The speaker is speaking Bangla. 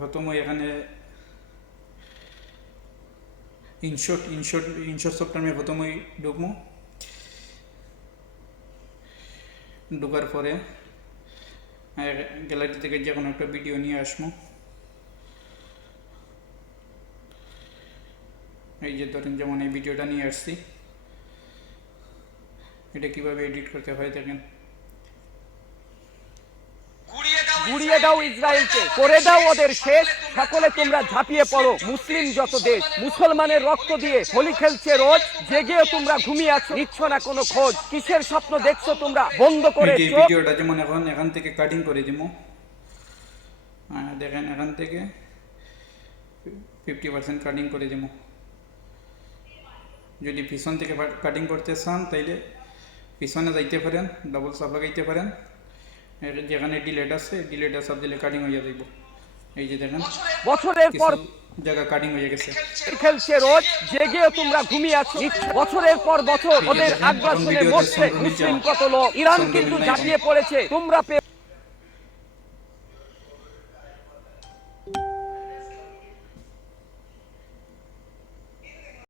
প্রথমে এখানে ইনশট সফটওয়্যার আমি প্রথমেই ঢুকবো। ঢোকার পরে গ্যালারি থেকে যে কোনো একটা ভিডিও নিয়ে আসবো। এই যে ধরেন যেমন এই ভিডিওটা নিয়ে আসছি, এটা কিভাবে এডিট করতে হয় দেখেন। গুড়িয়ে দাও ইসরায়েলকে, করে দাও ওদের শেষ, সকলে তোমরা ঝাঁপিয়ে পড়ো। মুসলিম যত দেশ মুসলমানের রক্ত দিয়ে হোলি খেলছে রোজ, জেগেও তোমরা ঘুমিয়ে আছো, নিচ্ছ না কোনো খোঁজ। কিসের স্বপ্ন দেখছো তোমরা বন্ধ করে এই চোখ? ভিডিওটা যেমন এখান থেকে কাটিং করে দিব। দেখেন এখান থেকে 50% কাটিং করে দিব। যদি পিছন থেকে কাটিং করতে চান তাইলে পিছনে যাইতে পারেন, ডাবল সাপ লাগাইতে পারেন। যেখানে ডিলেট আছে ডিলেটের সাপ দিলে কাটিং হয়ে যাইব। এই যে দেখেন বছরের পর জায়গা কাটিং হয়ে গেছে। খেলছে রোজ, জেগেও তোমরা ঘুমিয়ে আছো, বছরের পর বছর ওদের আগ্রাসনে মরছে মুসলিম কত লোক। ইরান কিন্তু ঝাঁপিয়ে পড়েছে, তোমরা